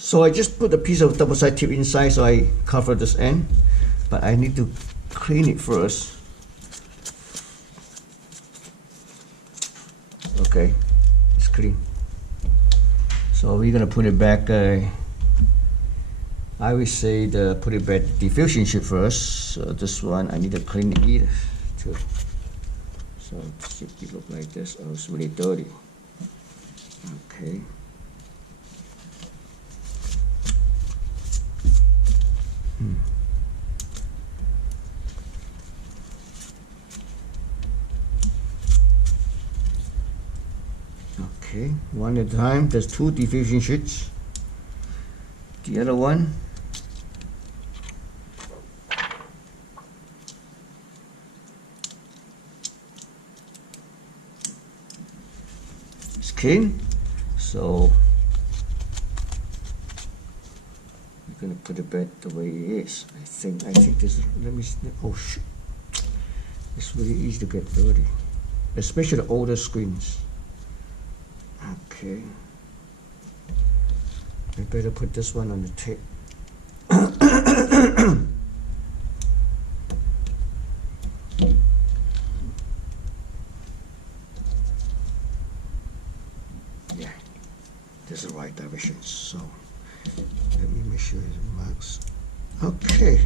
So I just put a piece of double-sided tape inside, so I cover this end, but I need to clean it first. Okay, it's clean. So we're gonna put it back. I would say put it back diffusion sheet first. So this one I need to clean it too. So it should be look like this. Oh, it's really dirty. Okay. Okay, one at a time. There's 2 diffusion sheets. The other one, it's clean. So we're gonna put it back the way it is. I think this. Let me. Oh shit! It's really easy to get dirty, especially the older screens. Okay. I better put this one on the tape. Yeah, this is the right direction. So let me make sure it marks. Okay,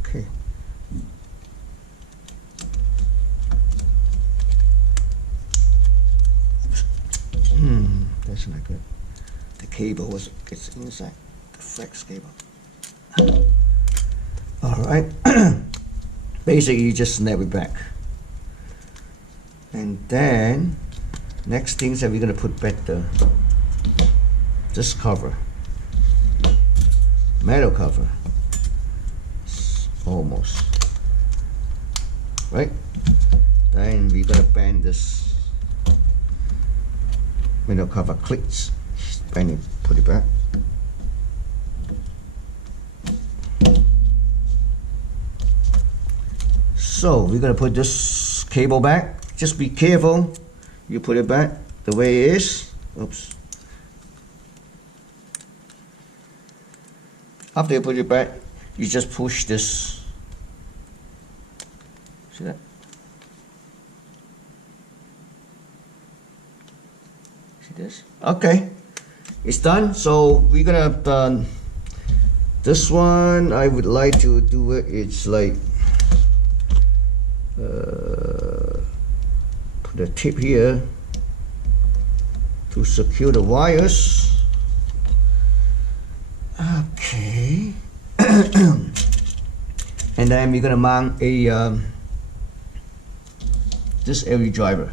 okay. That's not good. The cable gets inside the flex cable. All right. Basically, you just snap it back, and then next things that we're gonna put back this cover, metal cover, almost right. Then we're gonna bend this metal cover clips. Bend it, put it back. So we're gonna put this cable back. Just be careful. You put it back the way it is. Oops. After you put it back, you just push this. See that? See this? Okay. It's done. So we're gonna this one I would like to do it. It's like put a tip here to secure the wires. Okay. And then we're gonna mount a this LED driver.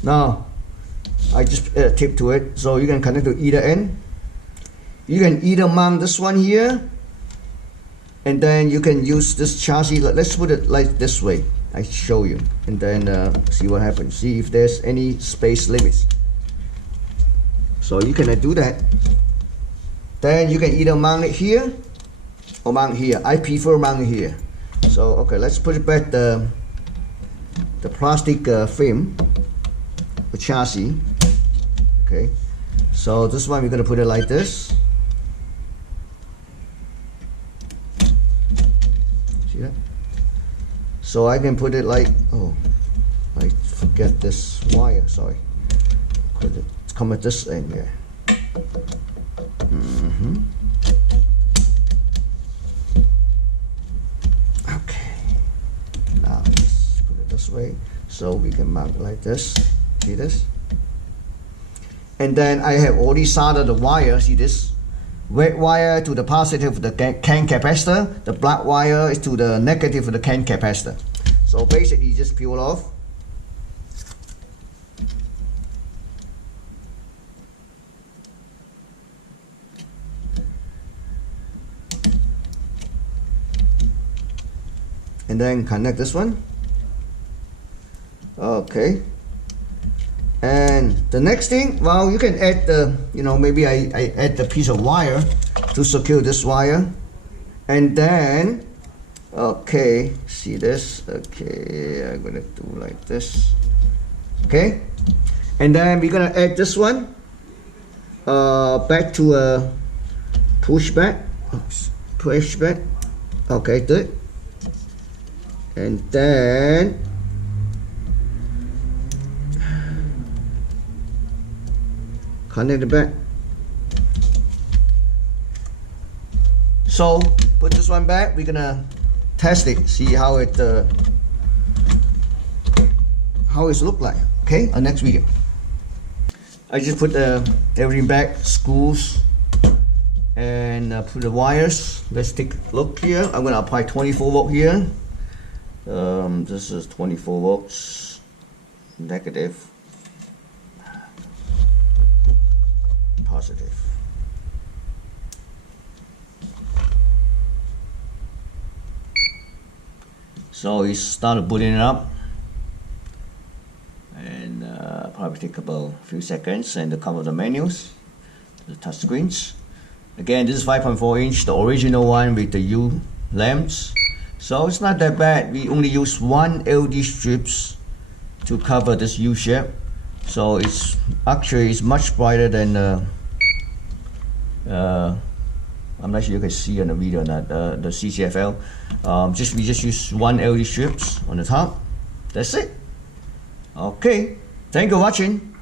Now, I just add a tip to it, so you can connect to either end. You can either mount this one here, and then you can use this chassis. Let's put it like this way. I show you, and then see what happens. See if there's any space limits. So you can do that. Then you can either mount it here or mount here. I prefer mount it here. So okay, let's put it back the plastic frame. The chassis. Okay, so this one we're gonna put it like this. See that? So I can put it like, oh, I forget this wire. Sorry, it's come at this end here. Okay, now let's put it this way so we can mount it like this. See this? And then I have already soldered the wire. See this? Red wire to the positive of the can capacitor. The black wire is to the negative of the can capacitor. So basically, you just peel off. And then connect this one. Okay. And the next thing, well, you can add the, maybe I add the piece of wire to secure this wire. And then, okay, see this? Okay, I'm gonna do like this. Okay, and then we're gonna add this one back to a push back. Okay, good. And then connect it back. So put this one back. We're gonna test it, see how it's look like. Okay, our next video. I just put everything back, screws, and put the wires. Let's take a look here. I'm gonna apply 24 volt here. This is 24 volts, negative, positive. So he started booting it up, and probably take about a few seconds, and to cover the menus, the touch screens. Again, this is 5.4 inch, the original one with the U lamps. So it's not that bad. We only use one LED strips to cover this U shape. So it's actually much brighter than I'm not sure you can see on the video or not, the CCFL. We just use one LED strips on the top. That's it. Okay, thank you for watching.